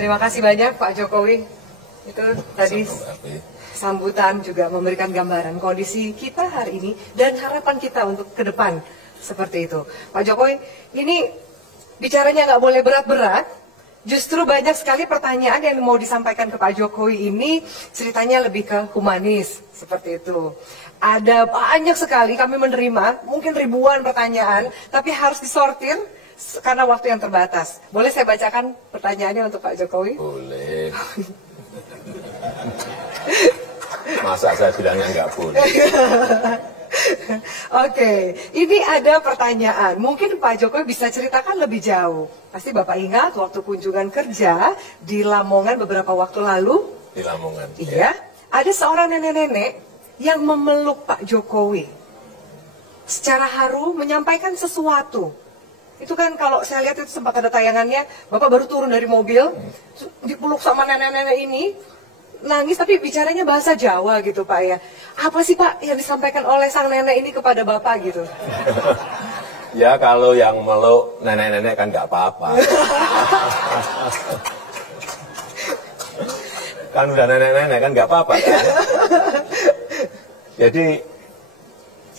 Terima kasih banyak Pak Jokowi. Itu tadi sambutan juga memberikan gambaran kondisi kita hari ini dan harapan kita untuk ke depan seperti itu. Pak Jokowi, ini bicaranya nggak boleh berat-berat. Justru banyak sekali pertanyaan yang mau disampaikan ke Pak Jokowi ini ceritanya lebih ke humanis seperti itu. Ada banyak sekali kami menerima, mungkin ribuan pertanyaan, tapi harus disortir karena waktu yang terbatas. Boleh saya bacakan pertanyaannya untuk Pak Jokowi? Boleh. Masa saya bilangnya nggak boleh? Oke, ini ada pertanyaan. Mungkin Pak Jokowi bisa ceritakan lebih jauh. Pasti Bapak ingat waktu kunjungan kerja di Lamongan beberapa waktu lalu. Di Lamongan. Iya, ada seorang nenek-nenek yang memeluk Pak Jokowi. Secara haru menyampaikan sesuatu. Itu kan kalau saya lihat itu sempat ada tayangannya, Bapak baru turun dari mobil, dipeluk sama nenek-nenek ini. Nangis tapi bicaranya bahasa Jawa gitu Pak ya. Apa sih Pak yang disampaikan oleh sang nenek ini kepada Bapak gitu? Ya kalau yang meluk nenek-nenek kan nggak apa-apa. Kan udah nenek-nenek kan nggak apa-apa kan? Jadi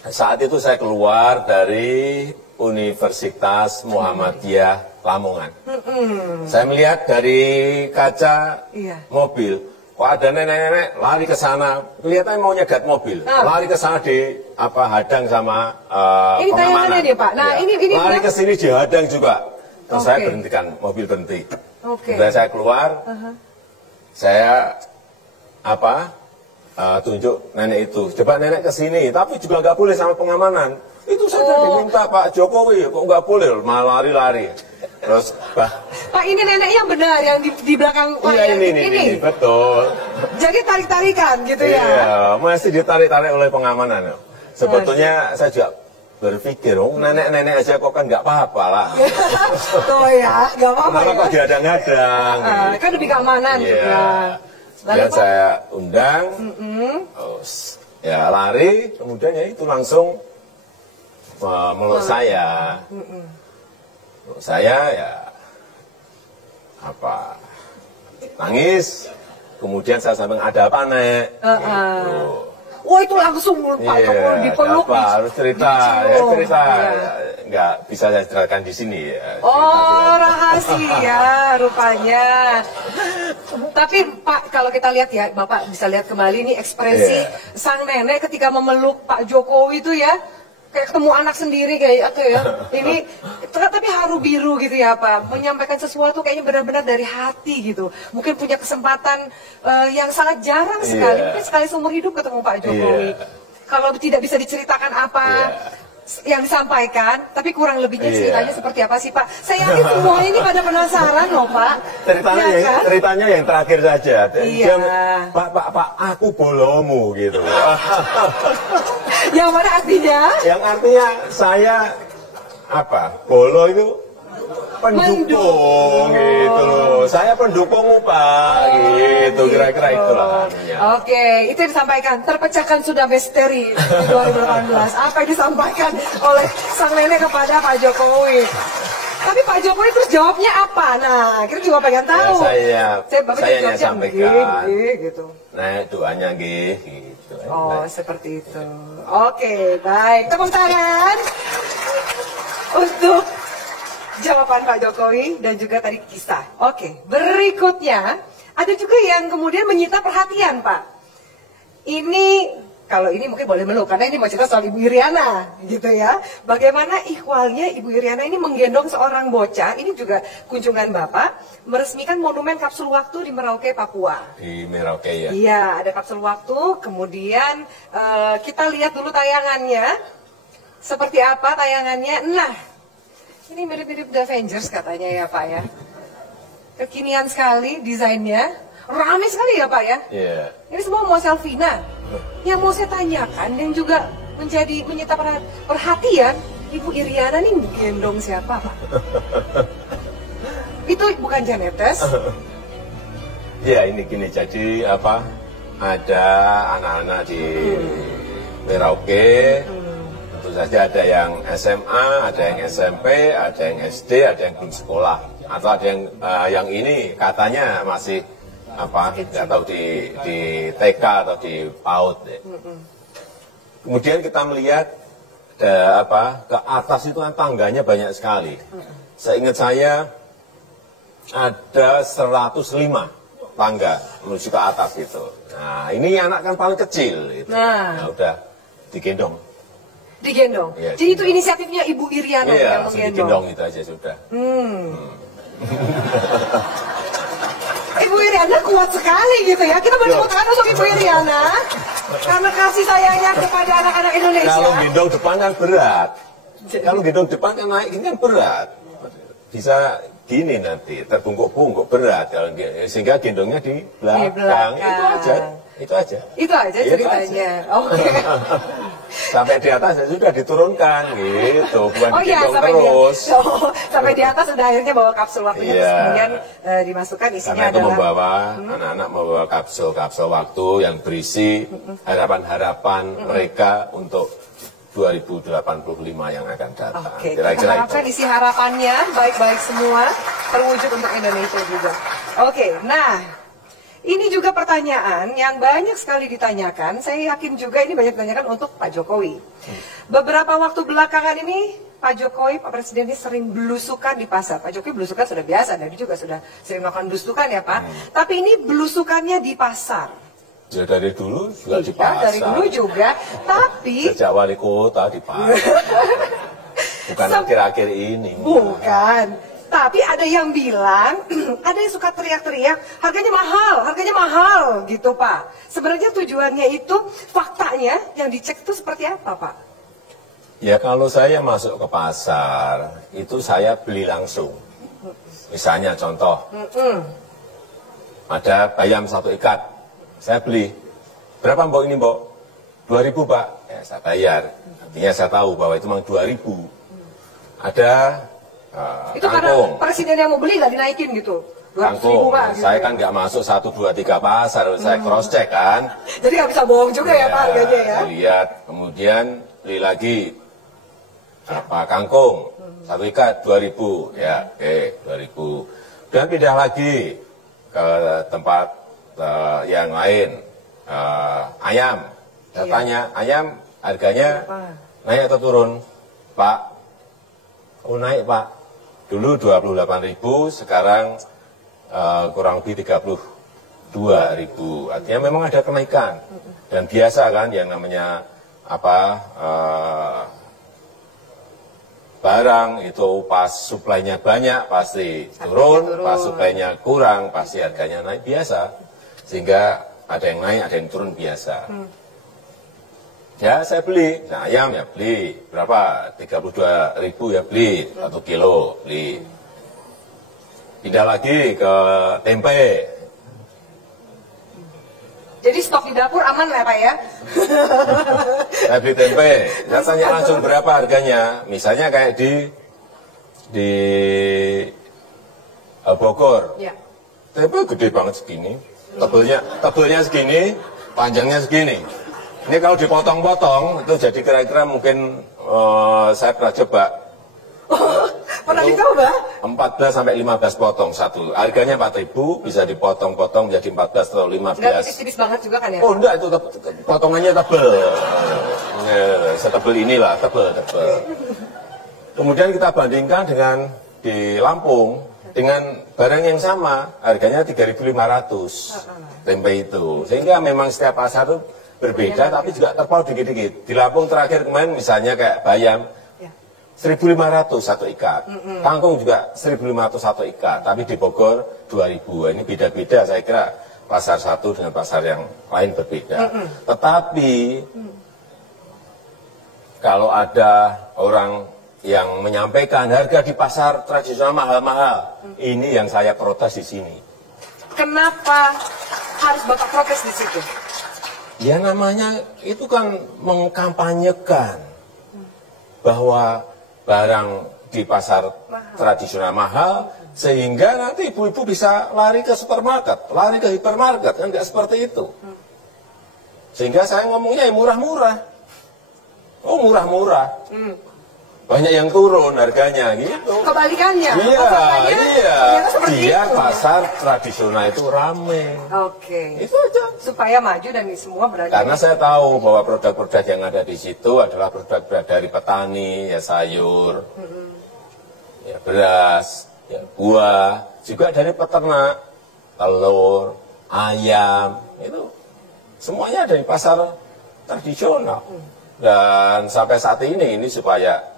saat itu saya keluar dari Universitas Muhammadiyah Lamongan. Saya melihat dari kaca mobil. Kok ada nenek-nenek lari ke sana, kelihatannya mau nyegat mobil, lari ke sana hadang sama ini pengamanan. Ini Pak. Nah, ya. ini lari ke sini dihadang juga. Terus saya berhentikan, mobil berhenti. Setelah saya keluar, saya tunjuk nenek itu, coba nenek ke sini, tapi juga nggak boleh sama pengamanan. Itu saja diminta Pak Jokowi, kok nggak boleh, malah lari-lari. Terus Pak, ini nenek yang benar yang di belakang. Iya ini betul. Jadi tarik-tarikan gitu ya? Iya, masih ditarik-tarik oleh pengamanan. Sebetulnya saya juga berpikir, nenek-nenek aja kok kan nggak apa-apa lah. Tuh ya, nggak apa-apa. Kenapa kok dihadang-hadang? Kan lebih keamanan juga. Dan saya undang, ya lari, kemudian ya itu langsung meluk saya. Saya ya nangis, kemudian saya sampai ada apa nek? Wah itu langsung Pak Jokowi dipeluk. Harus cerita, nggak bisa saya ceritakan di sini. Ya. Oh rahasia rupanya. Tapi Pak kalau kita lihat ya, Bapak bisa lihat kembali nih ekspresi sang nenek ketika memeluk Pak Jokowi itu ya. Kayak ketemu anak sendiri kayak ya. Ini tapi haru biru gitu ya Pak. Menyampaikan sesuatu kayaknya benar-benar dari hati gitu. Mungkin punya kesempatan yang sangat jarang sekali. Mungkin sekali seumur hidup ketemu Pak Jokowi. Kalau tidak bisa diceritakan apa yang disampaikan, tapi kurang lebihnya ceritanya seperti apa sih Pak? Saya yakin semua ini pada penasaran loh Pak. Ceritanya yang terakhir saja. Pak, aku bolomu gitu. Yang mana artinya? Yang artinya saya bolo itu pendukung gitu loh. Saya pendukungmu Pak gitu, kira-kira itulah. Oke, itu yang disampaikan. Terpecahkan sudah misteri di 2018. Apa yang disampaikan oleh sang nenek kepada Pak Jokowi? Tapi Pak Jokowi terus jawabnya apa? Nah, kita juga pengen tahu. Saya sampaikan. Gitu. Nah, doanya gitu. Oh, seperti itu. Oke, baik. Tepuk tangan untuk jawaban Pak Jokowi dan juga tadi kisah. Oke, berikutnya ada juga yang kemudian menyita perhatian Pak. Ini kalau ini mungkin boleh meluk karena ini mau cerita soal Ibu Iriana gitu ya. Bagaimana ikhwalnya Ibu Iriana ini menggendong seorang bocah, ini juga kunjungan Bapak, meresmikan monumen kapsul waktu di Merauke, Papua. Di Merauke ya? Iya, ada kapsul waktu, kemudian kita lihat dulu tayangannya. Seperti apa tayangannya? Nah, ini mirip-mirip The Avengers katanya ya Pak ya. Kekinian sekali desainnya, ramai sekali ya Pak ya. Ini semua mau selfie. Yang mau saya tanyakan dan juga menyita perhatian, Ibu Iriana nih gendong siapa Pak? Itu bukan Janetes? Ya ini gini, jadi ada anak-anak di Merauke, tentu saja ada yang SMA, ada yang SMP, ada yang SD, ada yang belum sekolah. Atau ada yang ini katanya masih apa, nggak tahu di TK atau di PAUD. Kemudian kita melihat ke atas itu kan tangganya banyak sekali. Seingat saya ada 105 tangga menuju ke atas itu. Nah, ini anak kan paling kecil. Gitu. Nah, udah digendong. Digendong? Ya, jadi itu inisiatifnya Ibu Iriana yang menggendong? Digendong itu aja sudah. Ibu Iriana kuat sekali gitu ya. Kita bertepuk tangan untuk Ibu Iriana. Karena kasih sayangnya kepada anak-anak Indonesia. Kalau gendong depan kan berat. Kalau gendong depan kan naik ini kan berat. Bisa gini nanti, terbungkuk-bungkuk berat. Sehingga gendongnya di belakang. Itu aja. Itu aja ceritanya. Oke. Sampai di atas ya sudah diturunkan gitu, bukan digendong terus. Sampai di atas sudah akhirnya bawa kapsul waktunya, terus kemudian dimasukkan isinya adalah. Membawa anak-anak membawa kapsul waktu yang berisi harapan-harapan mereka untuk 2085 yang akan datang. Oke, kita harapkan isi harapannya baik-baik semua terwujud untuk Indonesia juga. Oke, nah. Ini juga pertanyaan yang banyak sekali ditanyakan. Saya yakin juga ini banyak ditanyakan untuk Pak Jokowi. Beberapa waktu belakangan ini Pak Jokowi, Pak Presiden ini sering belusukan di pasar. Pak Jokowi belusukan sudah biasa, dan dia juga sudah sering melakukan belusukan ya Pak. Tapi ini belusukannya di pasar. Ya dari dulu juga di pasar. Dari dulu juga, tapi sejak wali kota di pasar. Bukan akhir-akhir ini. Bukan. Tapi ada yang bilang, ada yang suka teriak-teriak, harganya mahal gitu Pak. Sebenarnya tujuannya itu, faktanya yang dicek itu seperti apa Pak? Ya kalau saya masuk ke pasar, itu saya beli langsung. Misalnya contoh, ada bayam 1 ikat, saya beli. Berapa mbok ini mbok? 2.000 Pak, ya saya bayar. Artinya saya tahu bahwa itu memang 2.000. Ada itu kangkung. Karena presiden yang mau beli nggak dinaikin gitu? Kangkung, saya kan nggak masuk 1, 2, 3 pasar, saya cross check kan. Jadi nggak bisa bohong juga ya Pak harganya ya? Lihat, kemudian beli lagi kangkung, 1 ikat 2.000, ya oke 2.000. Dan pindah lagi ke tempat yang lain, ayam. Saya tanya, ayam harganya naik atau turun? Pak, oh naik Pak. Dulu 28.000, sekarang kurang lebih 32.000. Artinya memang ada kenaikan. Dan biasa kan yang namanya barang itu pas suplainya banyak pasti turun, pas suplainya kurang pasti harganya naik biasa. Sehingga ada yang naik, ada yang turun biasa. Ya saya beli, nah ayam ya beli, berapa? 32.000 ya beli, 1 kilo beli. Pindah lagi ke tempe. Jadi stok di dapur aman lah Pak ya? Saya beli tempe, saya tanya langsung berapa harganya. Misalnya kayak di Bogor, ya. Tempe gede banget segini, tebelnya segini, panjangnya segini. Ini kalau dipotong-potong, itu jadi kira-kira mungkin saya pernah coba. Pernah dicoba? 14 sampai 15 potong satu. Harganya 4.000, bisa dipotong-potong menjadi 14 atau 15. Enggak tipis-tipis banget juga kan ya? Oh enggak, itu potongannya tebel. Setebel inilah, tebel. Kemudian kita bandingkan dengan di Lampung, dengan barang yang sama, harganya 3.500 tempe itu. Sehingga memang setiap pasar itu berbeda, tapi juga terpaut dikit-dikit. Di Lampung terakhir kemarin misalnya kayak bayam, 1.500 1 ikat. Kangkung juga 1.500 1 ikat. Tapi di Bogor 2.000. Ini beda-beda, saya kira pasar satu dengan pasar yang lain berbeda. Tetapi kalau ada orang yang menyampaikan harga di pasar tradisional mahal-mahal, ini yang saya protes di sini. Kenapa harus Bapak protes di situ? Ya namanya itu kan mengkampanyekan bahwa barang di pasar tradisional mahal, sehingga nanti ibu-ibu bisa lari ke supermarket, lari ke hipermarket, kan nggak seperti itu. Sehingga saya ngomongnya ya murah-murah. Oh murah-murah. banyak yang turun harganya gitu. Kebalikannya? Iya, iya. Biar itu. pasar tradisional itu rame. Oke. Itu aja. Supaya maju dan semua berada. Karena saya tahu bahwa produk-produk yang ada di situ adalah produk-produk dari petani, ya sayur, ya beras, ya buah, juga dari peternak, telur, ayam, itu semuanya dari pasar tradisional. Dan sampai saat ini supaya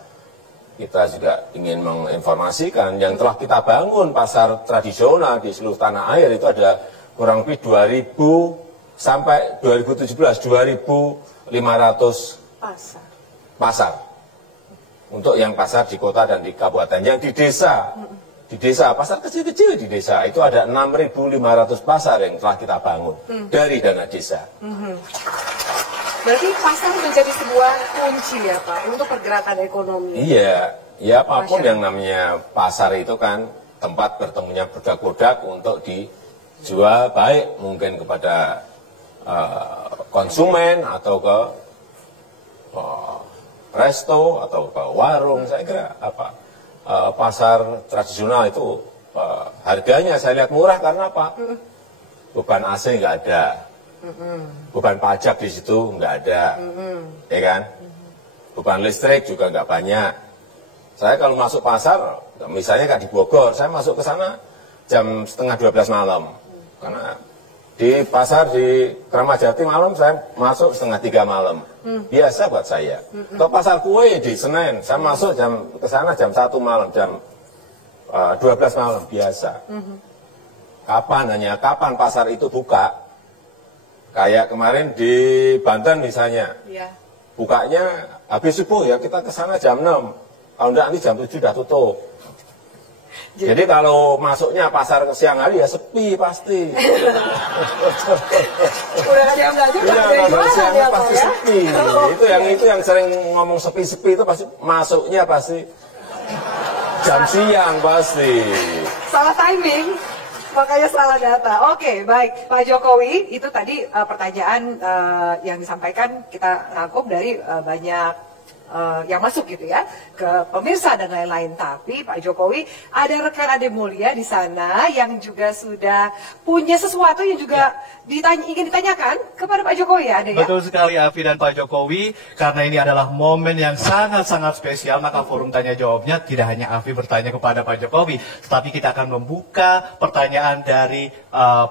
kita juga ingin menginformasikan yang telah kita bangun pasar tradisional di seluruh tanah air itu ada kurang lebih 2.000 sampai 2017 2.500 pasar. Untuk yang pasar di kota dan di kabupaten, yang di desa pasar kecil-kecil di desa itu ada 6.500 pasar yang telah kita bangun dari dana desa. Berarti pasar menjadi sebuah kunci ya Pak untuk pergerakan ekonomi. Iya, ya apapun yang namanya pasar itu kan tempat bertemunya produk-produk untuk dijual baik mungkin kepada konsumen atau ke resto atau ke warung. Saya kira pasar tradisional itu harganya saya lihat murah karena apa? Beban AC nggak ada. Beban pajak di situ nggak ada, ya kan? Beban listrik juga nggak banyak. Saya kalau masuk pasar, misalnya kayak di Bogor, saya masuk ke sana jam setengah 12 malam, karena di pasar di Kramat Jati malam saya masuk setengah 3 malam, biasa buat saya. Ke pasar kue di Senen, saya masuk ke sana jam 1 malam, jam 12 malam biasa. Kapan pasar itu buka? Kayak kemarin di Banten misalnya, bukanya habis subuh ya kita ke sana jam 6. Kalau enggak nanti jam 7 sudah tutup. Jadi kalau masuknya pasar ke siang hari ya sepi pasti. Udah ada yang belanja, kalau siangnya pasti sepi. Itu yang sering ngomong sepi-sepi itu pasti masuknya pasti jam siang pasti. Salah timing. Makanya salah data. Oke, baik. Pak Jokowi, itu tadi pertanyaan yang disampaikan kita rangkum dari banyak yang masuk gitu ya, ke pemirsa dan lain-lain. Tapi Pak Jokowi, ada rekan Ade Mulia di sana yang juga sudah punya sesuatu yang juga ingin ditanyakan kepada Pak Jokowi ya, Ade ya? Betul sekali Afi dan Pak Jokowi, karena ini adalah momen yang sangat-sangat spesial, maka forum tanya jawabnya tidak hanya Afi bertanya kepada Pak Jokowi, tetapi kita akan membuka pertanyaan dari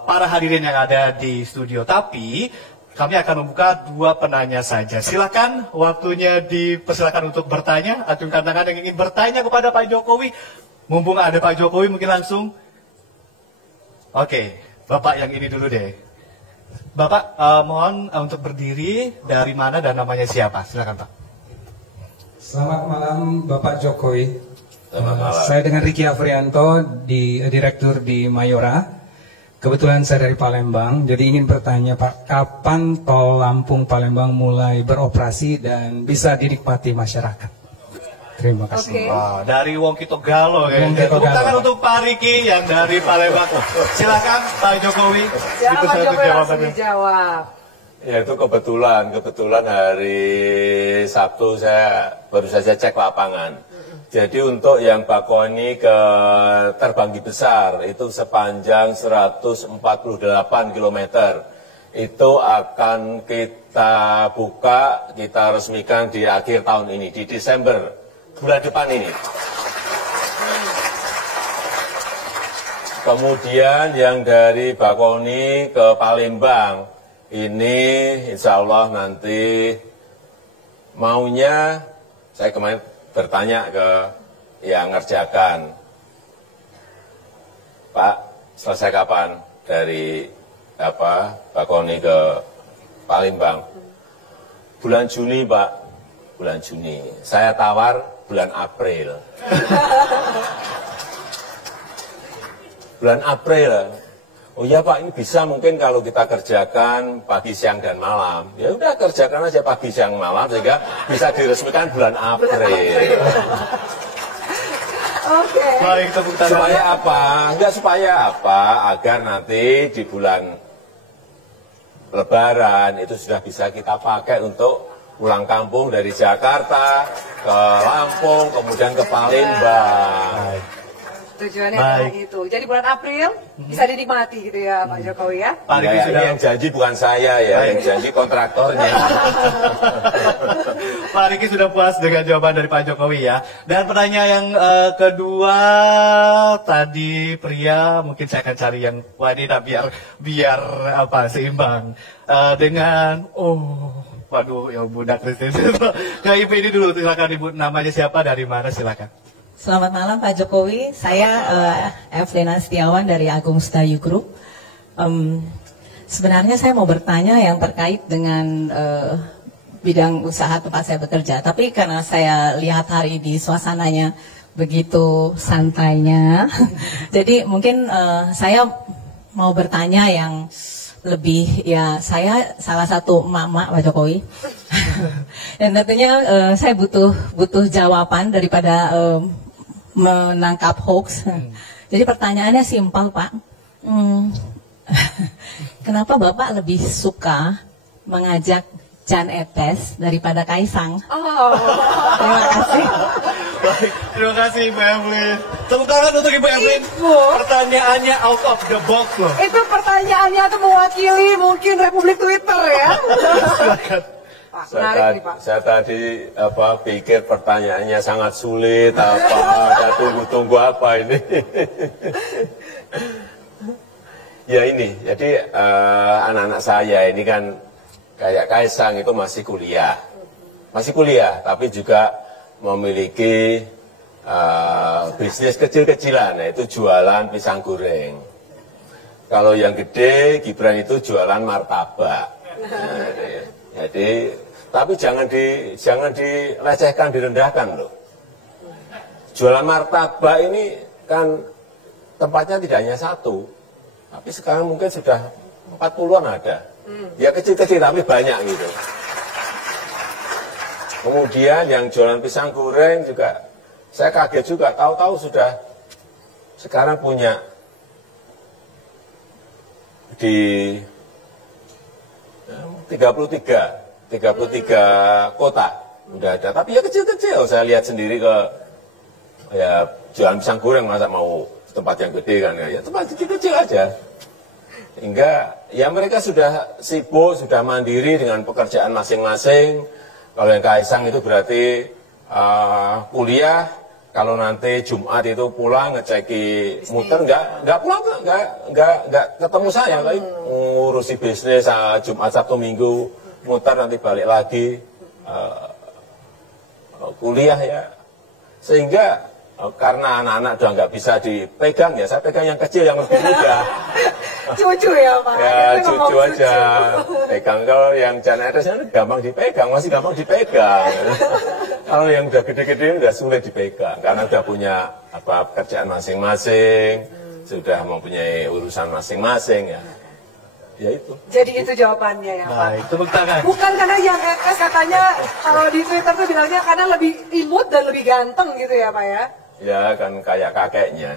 para hadirin yang ada di studio. Tapi kami akan membuka 2 penanya saja. Silakan, waktunya dipersilakan untuk bertanya. Acungkan tangan yang ingin bertanya kepada Pak Jokowi. Mumpung ada Pak Jokowi, mungkin langsung. Oke, Bapak yang ini dulu deh. Bapak, mohon untuk berdiri, dari mana dan namanya siapa? Silakan Pak. Selamat malam Bapak Jokowi. Selamat malam. Saya dengan Riki Afrianto, direktur di Mayora. Kebetulan saya dari Palembang, jadi ingin bertanya Pak, kapan tol Lampung Palembang mulai beroperasi dan bisa dinikmati masyarakat? Terima kasih. Wow, dari Wong Kito Galo ya. Tepuk tangan untuk Pak Riki yang dari Palembang. Silakan Pak Jokowi. Silakan Pak Jokowi langsung dijawab. Ya itu kebetulan hari Sabtu saya baru saja cek lapangan. Jadi untuk yang Bakauheni ke Terbanggi Besar itu sepanjang 148 km itu akan kita buka, kita resmikan di akhir tahun ini, di Desember bulan depan ini. Kemudian yang dari Bakauheni ke Palembang ini insya Allah nanti maunya, saya kemarin bertanya ke yang ngerjakan, Pak, selesai kapan dari Bakauheni ke Palembang? Bulan Juni, Pak, bulan Juni. Saya tawar bulan April. Bulan April. Oh ya Pak, ini bisa mungkin kalau kita kerjakan pagi, siang, dan malam. Ya udah kerjakan aja pagi, siang, malam sehingga bisa diresmikan bulan April. Oke. Baik, tepuk tangan. Supaya apa? Enggak supaya apa? Agar nanti di bulan Lebaran itu sudah bisa kita pakai untuk pulang kampung dari Jakarta ke Lampung, kemudian ke Palembang. Tujuannya adalah itu. Jadi bulan April bisa dinikmati gitu ya Pak Jokowi ya. Pak Riki sudah... yang janji bukan saya ya, yang janji kontraktornya. Pak Riki sudah puas dengan jawaban dari Pak Jokowi ya. Dan pertanyaan yang kedua tadi pria, mungkin saya akan cari yang wanita biar apa seimbang dengan waduh ya Bunda Christine. Ke Ibu ini dulu silakan Ibu, namanya siapa, dari mana, silakan. Selamat malam Pak Jokowi, saya Evelina Setiawan dari Agung Sedayu Group. Sebenarnya saya mau bertanya yang terkait dengan bidang usaha tempat saya bekerja. Tapi karena saya lihat hari di suasananya begitu santainya, jadi mungkin saya mau bertanya yang lebih, ya saya salah satu emak-emak Pak Jokowi. Dan tentunya saya butuh jawaban daripada menangkap hoax. Jadi pertanyaannya simpel Pak. Kenapa Bapak lebih suka mengajak Jan Etes daripada Kaisang? Terima kasih. Baik, terima kasih Ibu Evelyn. Tepuk tangan untuk Ibu Evelyn. Pertanyaannya out of the box loh. Itu pertanyaannya tuh mewakili mungkin Republik Twitter ya. Silakan. Pak, menarik nih Pak. Saya tadi pikir pertanyaannya sangat sulit, saya tunggu apa ini. Ya ini, jadi anak-anak saya ini kan kayak Kaisang itu masih kuliah, tapi juga memiliki bisnis kecil-kecilan, yaitu jualan pisang goreng. Kalau yang gede, Gibran itu jualan martabak. Jadi, tapi jangan dilecehkan, direndahkan loh. Jualan martabak ini kan tempatnya tidak hanya satu, tapi sekarang mungkin sudah 40-an ada. Ya kecil-kecil tapi banyak gitu. Kemudian yang jualan pisang goreng juga, saya kaget juga, tahu-tahu sudah sekarang punya di 33 kota udah ada, tapi ya kecil-kecil. Saya lihat sendiri ya jualan pisang goreng, masa mau tempat yang gede kan, ya tempat kecil-kecil aja. Hingga ya mereka sudah sibuk, sudah mandiri dengan pekerjaan masing-masing. Kalau yang Kaisang itu berarti kuliah, kalau nanti Jumat itu pulang ngeceki muter, nggak pulang, nggak ketemu saya, tapi ngurusi bisnis Jumat Sabtu Minggu muter, nanti balik lagi kuliah ya. Sehingga karena anak-anak udah nggak bisa dipegang, ya saya pegang yang kecil yang lebih mudah. Cucu ya Pak? Ya cucu aja, pegang. Kalau yang Jan Etesnya gampang dipegang, masih gampang dipegang. Kalau yang udah gede-gede udah sulit dipegang, karena udah punya pekerjaan masing-masing, sudah mempunyai urusan masing-masing ya. Ya itu. Jadi itu jawabannya ya Pak. Baik, tepuk tangan. Bukan karena yang Etes katanya kalau di Twitter tuh bilangnya karena lebih imut dan lebih ganteng gitu ya Pak ya? Ya kan kayak kakeknya.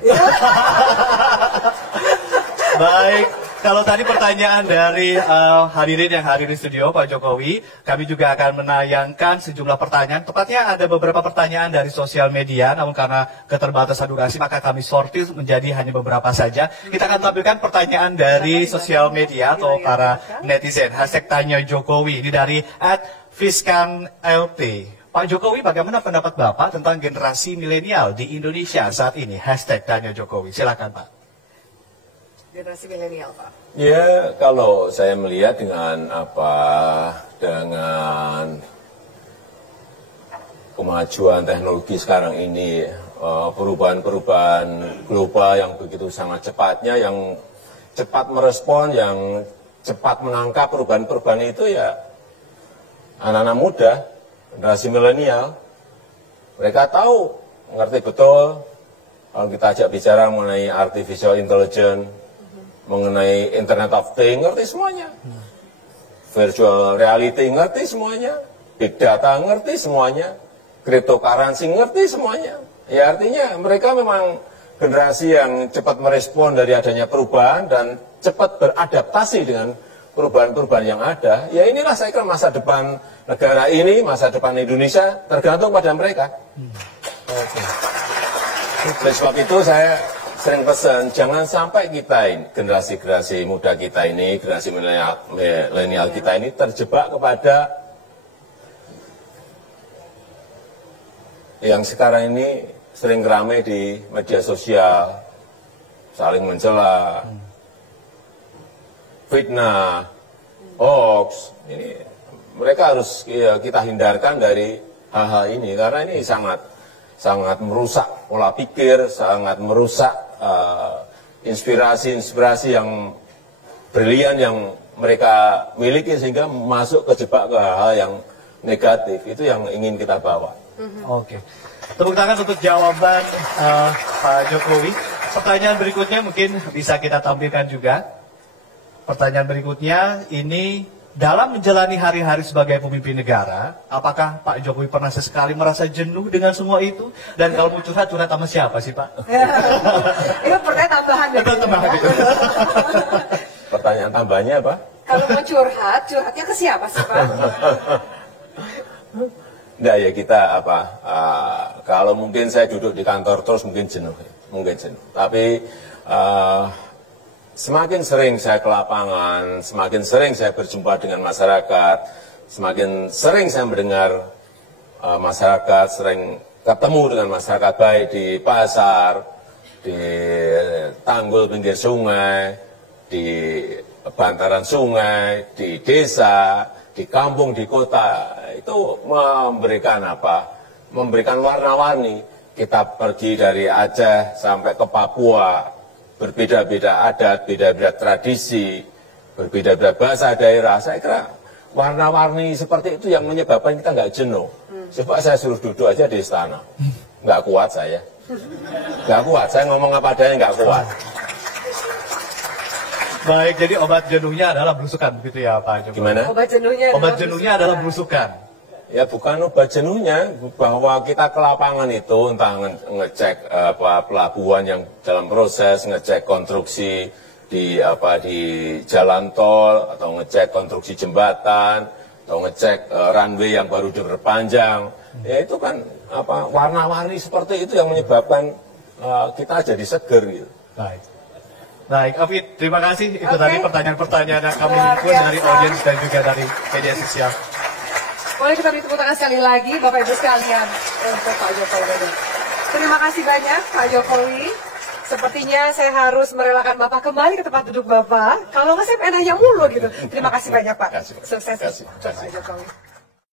Baik, kalau tadi pertanyaan dari hadirin yang hadir di studio Pak Jokowi, kami juga akan menayangkan sejumlah pertanyaan. Tepatnya ada beberapa pertanyaan dari sosial media, namun karena keterbatasan durasi maka kami sortir menjadi hanya beberapa saja. Kita akan tampilkan pertanyaan dari sosial media atau para netizen. #Tanya Jokowi ini dari @fiskanLT. Pak Jokowi, bagaimana pendapat Bapak tentang generasi milenial di Indonesia saat ini? #Tanya Jokowi. Silakan Pak. Generasi milenial Pak. Ya kalau saya melihat dengan kemajuan teknologi sekarang ini, perubahan-perubahan global yang begitu sangat cepatnya, yang cepat merespon, yang cepat menangkap perubahan-perubahan itu ya anak-anak muda, generasi milenial. Mereka tahu, mengerti betul kalau kita ajak bicara mengenai artificial intelligence, mengenai Internet of Things, ngerti semuanya. Virtual reality, ngerti semuanya. Big data, ngerti semuanya. Cryptocurrency, ngerti semuanya. Ya artinya mereka memang generasi yang cepat merespon dari adanya perubahan dan cepat beradaptasi dengan perubahan-perubahan yang ada, ya inilah saya kira masa depan negara ini, masa depan Indonesia tergantung pada mereka. Oleh sebab itu saya sering pesan, jangan sampai kita ini, generasi muda kita ini, generasi milenial kita ini terjebak kepada yang sekarang ini sering ramai di media sosial, saling mencela, fitnah, hoax. Ini mereka harus kita hindarkan dari hal-hal ini karena ini sangat merusak pola pikir, sangat merusak inspirasi yang brilian yang mereka miliki sehingga masuk kejebak ke hal-hal yang negatif. Itu yang ingin kita bawa. Oke. Tepuk tangan untuk jawaban Pak Jokowi. Pertanyaan berikutnya mungkin bisa kita tampilkan juga. Pertanyaan berikutnya ini, dalam menjalani hari-hari sebagai pemimpin negara, apakah Pak Jokowi pernah sesekali merasa jenuh dengan semua itu? Dan kalau mau curhat sama siapa sih Pak? Itu pertanyaan tambahan. Pertanyaan tambahnya apa? Kalau mau curhatnya ke siapa sih Pak? Enggak ya kita kalau mungkin saya duduk di kantor terus mungkin jenuh. Tapi semakin sering saya ke lapangan, semakin sering saya berjumpa dengan masyarakat, semakin sering saya mendengar masyarakat, sering ketemu dengan masyarakat baik di pasar, di tanggul pinggir sungai, di bantaran sungai, di desa, di kampung, di kota, itu memberikan memberikan warna-warni. Kita pergi dari Aceh sampai ke Papua, berbeda-beda adat, beda-beda tradisi, berbeda-beda bahasa daerah. Saya kira warna-warni seperti itu yang menyebabkan kita nggak jenuh. Coba saya suruh duduk aja di istana, nggak kuat saya. Nggak kuat, saya ngomong apa adanya nggak kuat. Baik, jadi obat jenuhnya adalah belusukan, begitu ya Pak Jokowi? Gimana? Obat jenuhnya adalah belusukan. Ya bukan obat jenuhnya, bahwa kita ke lapangan itu entah ngecek pelabuhan yang dalam proses, ngecek konstruksi di jalan tol, atau ngecek konstruksi jembatan, atau ngecek runway yang baru diperpanjang. Ya itu kan warna-warni seperti itu yang menyebabkan kita jadi seger gitu. Baik, Afid, terima kasih. Itu tadi pertanyaan-pertanyaan yang kami himpun dari audiens dan juga dari media sosial. Boleh kita beri tepuk tangan sekali lagi, Bapak Ibu sekalian, untuk Pak Jokowi. Terima kasih banyak, Pak Jokowi. Sepertinya saya harus merelakan Bapak kembali ke tempat duduk Bapak. Kalau nggak saya pengen nanya mulu gitu. Terima kasih banyak, Pak. Sukses, Pak Jokowi.